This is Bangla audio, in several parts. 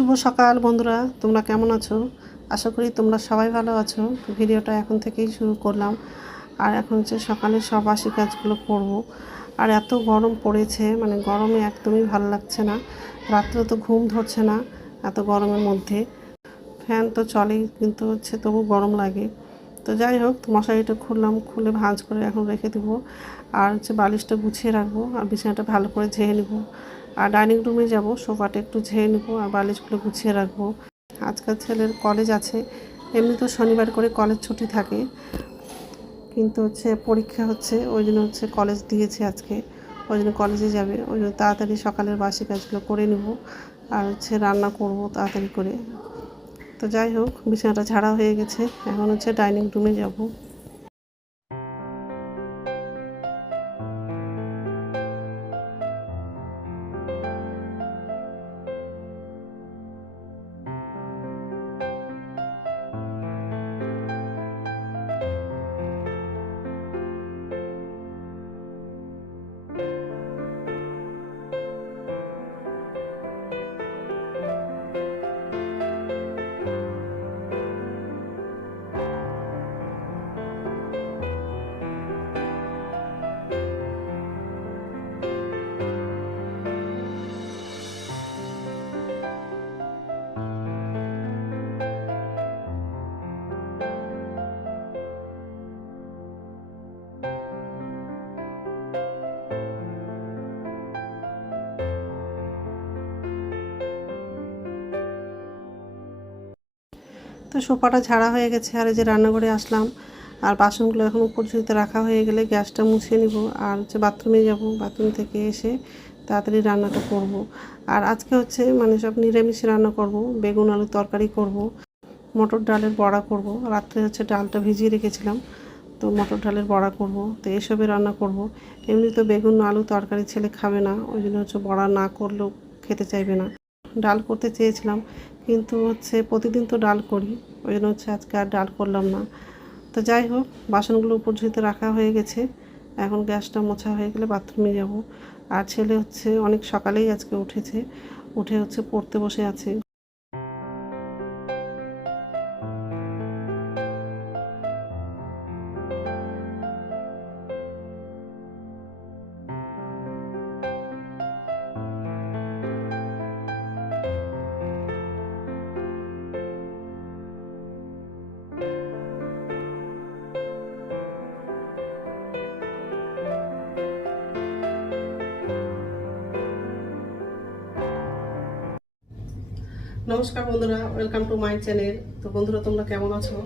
শুভ সকাল বন্ধুরা, তোমরা কেমন আছো? আশা করি তোমরা সবাই ভালো আছো। ভিডিওটা এখন থেকেই শুরু করলাম। আর এখন হচ্ছে সকালে সব বাসি কাজগুলো করব। আর এত গরম পড়েছে মানে গরমে একদমই ভালো লাগছে না। রাত্রে তো ঘুম ধরছে না, এত গরমের মধ্যে। ফ্যান তো চলেই, কিন্তু হচ্ছে তবু গরম লাগে। তো যাই হোক, মশারিটা খুললাম, খুলে ভাঁজ করে এখন রেখে দেবো। আর হচ্ছে বালিশটা গুছিয়ে রাখব, আর বিছানাটা ভালো করে ঝেয়ে নেব। আর ডাইনিং রুমে যাব, সোফাটা একটু ঝেয়ে নেব আর বালিশগুলো গুছিয়ে রাখব। আজকাল ছেলের কলেজ আছে, এমনি তো শনিবার করে কলেজ ছুটি থাকে, কিন্তু হচ্ছে পরীক্ষা হচ্ছে, ওই জন্য হচ্ছে কলেজ দিয়েছে আজকে, ওই জন্য কলেজে যাবে, ওই জন্য তাড়াতাড়ি সকালের বাসি কাজগুলো করে নেব আর হচ্ছে রান্না করব তাড়াতাড়ি করে। তো যাই হোক, বিছানাটা ঝাড়া হয়ে গেছে, এখন হচ্ছে ডাইনিং রুমে যাব। সোফাটা ঝাড়া হয়ে গেছে, আর এই যে রান্নাঘরে আসলাম। আর বাসনগুলো এখন উপর রাখা হয়ে গেলে গ্যাসটা মুছিয়ে নিব, আর হচ্ছে বাথরুমে যাব, বাথরুম থেকে এসে তাড়াতাড়ি রান্নাটা করব। আর আজকে হচ্ছে মানে সব নিরামিষ রান্না করব, বেগুন, আলুর তরকারি করব, মটর ডালের বড়া করব। রাত্রে হচ্ছে ডালটা ভিজিয়ে রেখেছিলাম, তো মটর ডালের বড়া করব, তো এসবে রান্না করব। এমনি তো বেগুন, আলু, তরকারি ছেলে খাবে না, ওই জন্য হচ্ছে বড়া না করলেও খেতে চাইবে না। ডাল করতে চেয়েছিলাম, কিন্তু হচ্ছে প্রতিদিন তো ডাল করি ওই জন্য হচ্ছে আজকে আর ডাল করলাম না। তো যাই হোক, বাসনগুলো উপর ঝুঁতে রাখা হয়ে গেছে। এখন গ্যাসটা মোছা হয়ে গেলে বাথরুমে যাব। আর ছেলে হচ্ছে অনেক সকালেই আজকে উঠেছে। উঠে হচ্ছে পড়তে বসে আছে। নমস্কার বন্ধুরা ওয়েলকাম টু মাই চ্যানেল তো বন্ধুরা, তোমরা কেমন আছো?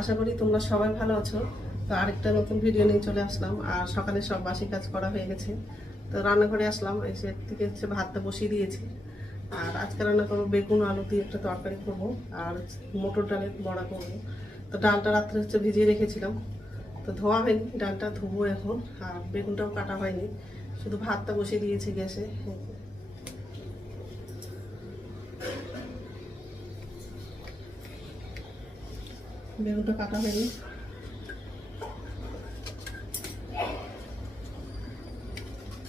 আশা করি তোমরা সবাই ভালো আছো। তো আরেকটা নতুন ভিডিও নিয়ে চলে আসলাম, আর সকালে সব বাসি কাজ করা হয়ে গেছে। তো রান্নাঘরে আসলাম এসে থেকে হচ্ছে ভাতটা বসিয়ে দিয়েছি। আর আজকে রান্না করব বেগুন, আলু দিয়ে একটা তরকারি করব, আর মোটর ডালের বড়া করব। তো ডালটা রাত্রে হচ্ছে ভিজিয়ে রেখেছিলাম। তো ধোয়া হয়নি, ডালটা ধোবো এখন, আর বেগুনটাও কাটা হয়নি। শুধু ভাতটা বসিয়ে দিয়েছি গ্যাসে। বেগুনটা কাটা হয়নি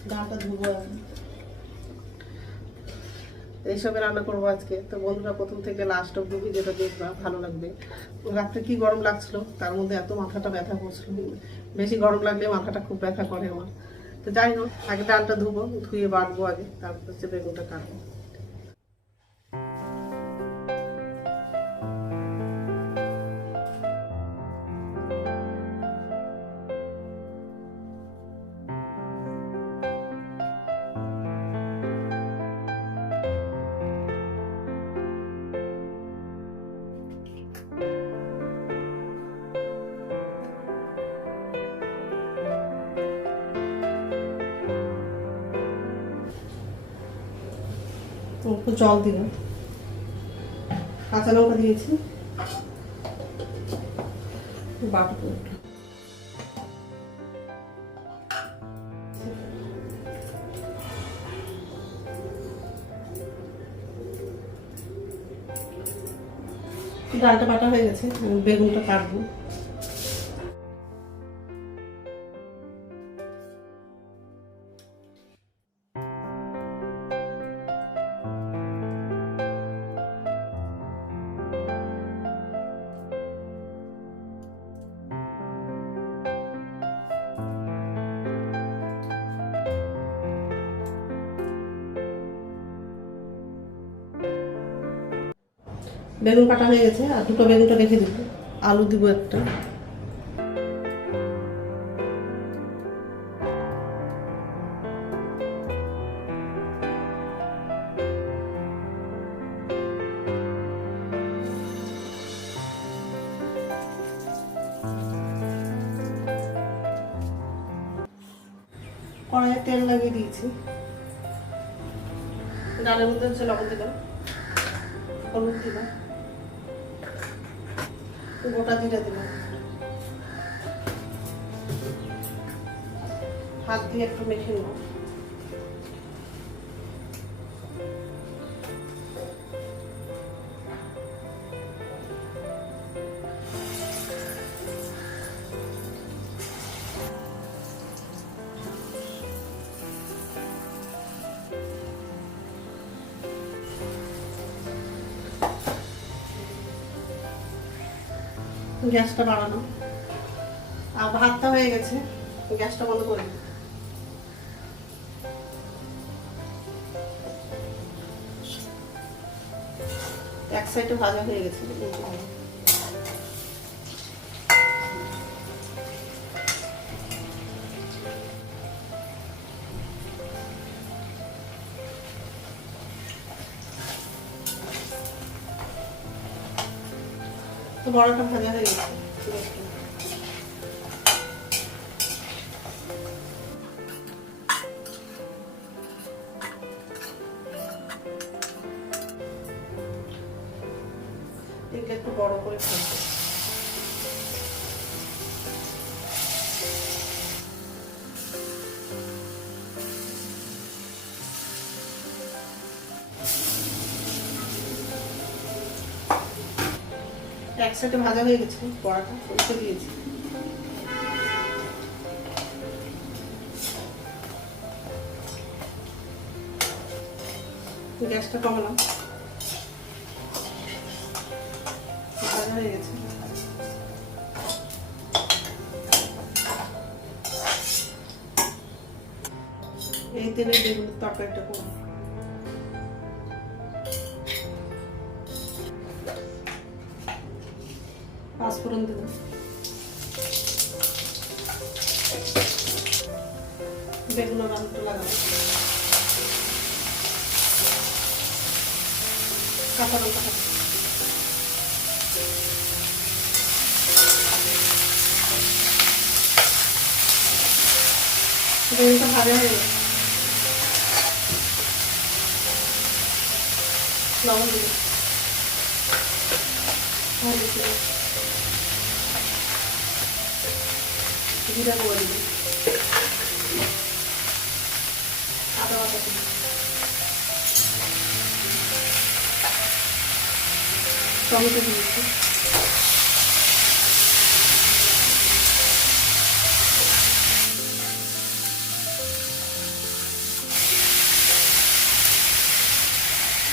ডালটা ধুবো এইসবে রান্না করব আজকে। তো বন্ধুরা, প্রথম থেকে লাস্ট অব্দি যেটা দেখবা, ভালো লাগবে। রাত্রে কি গরম লাগছিল? তার মধ্যে এত মাথাটা ব্যথা করছিল। বেশি গরম লাগলে মাথাটা খুব ব্যথা করে আমার। তো যাই হোক, আগে ডালটা ধুবো, ধুয়ে বাটবো আগে, তারপর হচ্ছে বেগুনটা কাটবো। একটু জল দিব কাঁচা লঙ্কা দিয়েছি। ডালটা বাটা হয়ে গেছে বেগুনটা কাটবো। বেগুন কাটা হয়ে গেছে, আর দুটো বেগুনটা রেখে দিব। আলু দিব একটা। তেল লাগিয়ে দিয়েছি। ডালের মধ্যে হচ্ছে লবণ দিলাম, হলুদ দিলাম। গোটা জিরা দিলাম হাত দিয়ে একটু মেখে নেব। গ্যাসটা বাড়ানো। আর ভাতটা হয়ে গেছে গ্যাসটা বন্ধ করে এক সাইডে ভাজা হয়ে গেছে। তো বড়টা ভাজা হয়ে গেছে এগুলো এক সাইডে ভাজা হয়ে গেছে বড়াটা উল্টে দিয়েছি। গ্যাসটা কমালাম। ভাজা হয়ে গেছে। এই তেলে বেগুন তরকারিটা করব। পাঁচফোড়ন দেব বেগুন আর আলুটা লাগাবো কাঁচা লঙ্কা কাটবো। বেগুনটা ভাজা হয়ে গেছে লবণ দিবি হলুদ দিবি জিরা গুঁড়ো দিবি আদা বাটা টমেটো দিয়েছি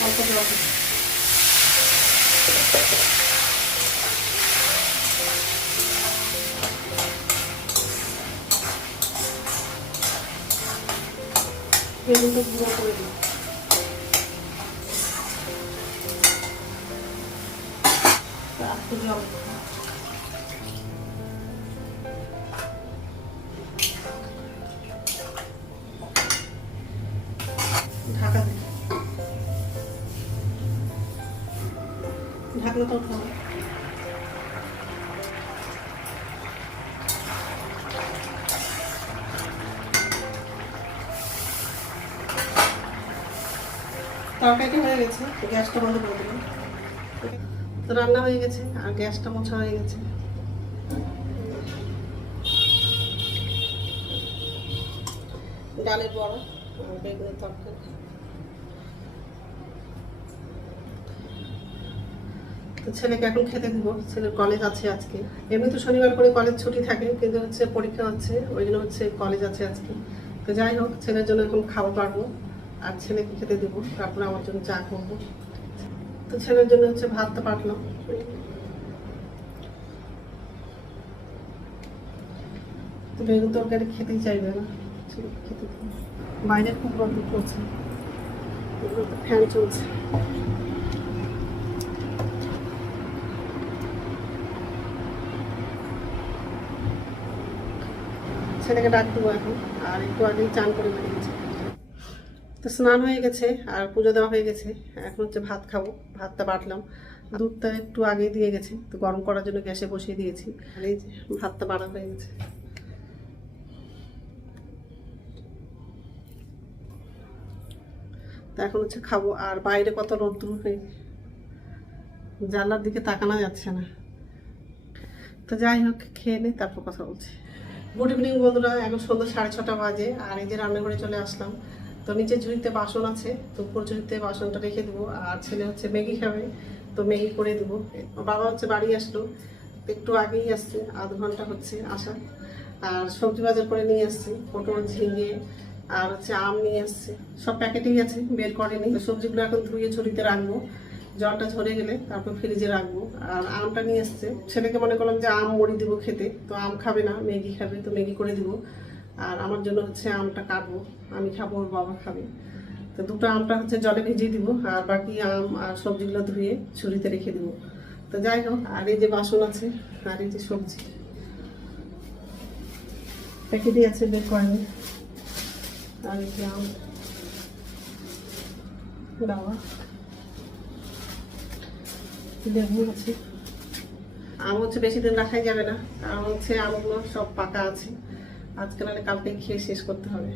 অল্প জল দিবি বেগুনটা গুঁড়ো করে দিই একটু জল ঢাকা দিই ঢাকনাটা উঠাবো তরকারিটা হয়ে গেছে, গ্যাসটা বন্ধ করে দিলাম। তো রান্না হয়ে গেছে, আর গ্যাসটা মোছা হয়ে গেছে। ডালের বড়া আর বেগুনের তরকারি। তো ছেলেকে এখন খেতে দিব, ছেলের কলেজ আছে আজকে। এমনি তো শনিবার করে কলেজ ছুটি থাকে, কিন্তু হচ্ছে পরীক্ষা হচ্ছে, ওই জন্য হচ্ছে কলেজ আছে আজকে। তো যাই হোক, ছেলের জন্য এখন খাবার পারব। আর ছেলেকে খেতে দেবো তারপরে আমার জন্য চা করব। তো ছেলের জন্য হচ্ছে ভাতটা পাঠলাম। তো বেগুন তরকারি খেতেই চাইবে না। খেতে বাইরে খুব গরম করছে। ফ্যান চলছে। ছেলেকে ডাক দেবো এখন, আর একটু আগেই চান করে বেরিয়েছে। তো স্নান হয়ে গেছে আর পুজো দেওয়া হয়ে গেছে। এখন হচ্ছে ভাত খাব, ভাতটা বাটলাম। দুধটা একটু আগে দিয়ে গেছে, তো গরম করার জন্য গ্যাসে বসিয়ে দিয়েছি। ভাতটা বাড়া হয়ে গেছে। এখন হচ্ছে খাব। আর বাইরে কত রোদ্দুর হয়ে জানলার দিকে তাকানো যাচ্ছে না। তো যাই হোক, খেয়ে নে, তারপর কথা বলছি। গুড ইভিনিং বন্ধুরা, এখন সন্ধ্যা সাড়ে ছটা বাজে, আর এই যে রান্নাঘরে চলে আসলাম। তো নিচে ঝুড়িতে বাসন আছে, তো উপর ঝুড়িতে বাসনটা রেখে দেবো। আর ছেলে হচ্ছে ম্যাগি খাবে, তো ম্যাগি করে দেবো। বাবা হচ্ছে বাড়ি আসলো একটু আগেই আসছে, আধ ঘণ্টা হচ্ছে আসা আর সবজি বাজার করে নিয়ে আসছে, পটল, ঝিঙে, আর হচ্ছে আম নিয়ে আসছে। সব প্যাকেটেই আছে, বের করেনি সবজিগুলো এখন ধুয়ে ঝুড়িতে রাখব। জলটা ঝরে গেলে তারপর ফ্রিজে রাখব। আর আমটা নিয়ে এসছে ছেলেকে মনে করলাম যে আম মুড়ি দিব খেতে, তো আম খাবে না, ম্যাগি খাবে, তো ম্যাগি করে দিব। আর আমার জন্য হচ্ছে আমটা কাটবো। আমি খাব, ওর বাবা খাবে। তো দুটো আমটা হচ্ছে জলে ভিজিয়ে দিব, আর বাকি আম আর সবজিগুলো ধুয়ে ছুরিতে রেখে দিব। তো যাই হোক, আর এই যে বাসন আছে, আর এই যে সবজি। প্যাকেটই আছে বের করেনি আর এই যে আম। লেবু আছে। আম হচ্ছে বেশি দিন রাখাই যাবে না, কারণ হচ্ছে আমগুলো সব পাকা আছে। আজকে কালকে খেয়ে শেষ করতে হবে।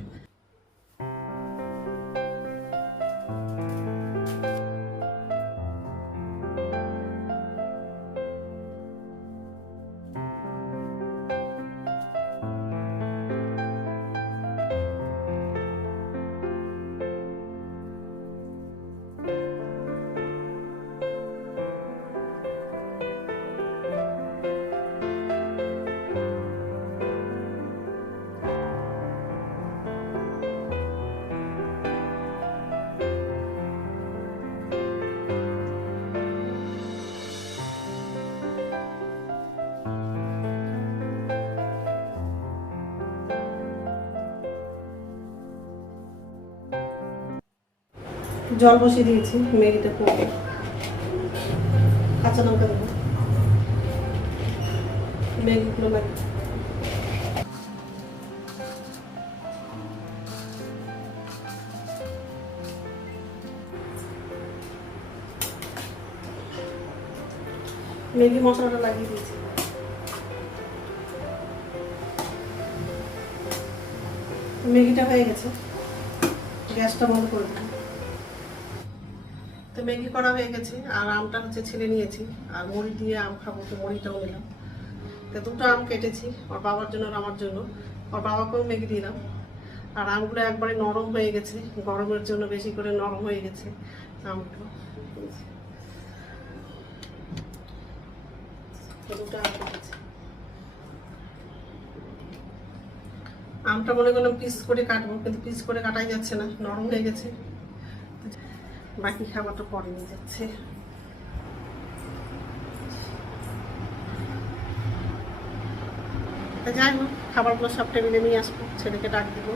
জল বসিয়ে দিয়েছি ম্যাগিটা করব কাঁচা লঙ্কা দেবো। ম্যাগিগুলো ম্যাগি মশলাটা লাগিয়ে দিয়েছি। ম্যাগিটা হয়ে গেছে। গ্যাসটা বন্ধ করে দিলাম। তো ম্যাগি করা হয়ে গেছে, আর আমটা হচ্ছে ছেলে নিয়েছি, আর মুড়ি দিয়ে আম খাব তো মুড়িটাও নিলাম। তো দুটো আম কেটেছি, ওর বাবার জন্য আর আমার জন্য। ওর বাবাকেও ম্যাগি দিলাম আর আমগুলো একবারে নরম হয়ে গেছে, গরমের জন্য বেশি করে নরম হয়ে গেছে আমগুলো। আমটা মনে করলাম পিস করে কাটবো, কিন্তু পিস করে কাটাই যাচ্ছে না, নরম হয়ে গেছে। বাকি খাবারটা পরে নিয়ে যাচ্ছে। যাই হোক, খাবারগুলো সব টেবিলে নিয়ে আসব, ছেলেকে ডাক দিব।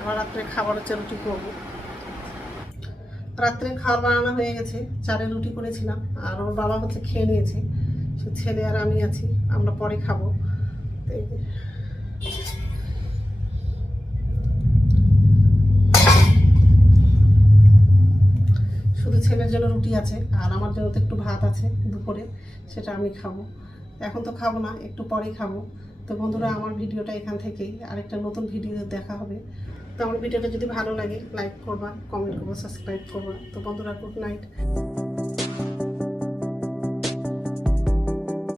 এবার রাত্রে খাবার হচ্ছে রুটি করব। রাত্রে খাবার বানানো হয়ে গেছে, চারে রুটি করেছিলাম, আর ওর বাবা হচ্ছে খেয়ে নিয়েছে। ছেলে আর আমি আছি, আমরা পরে খাব। ছেলের জন্য রুটি আছে, আর আমার জন্য তো একটু ভাত আছে দুপুরে, সেটা আমি খাব। এখন তো খাব না, একটু পরেই খাব। তো বন্ধুরা, আমার ভিডিওটা এখান থেকেই, আরেকটা নতুন ভিডিও দেখা হবে। তো আমার ভিডিওটা যদি ভালো লাগে লাইক করবা কমেন্ট করব সাবস্ক্রাইব করবা। তো বন্ধুরা গুড নাইট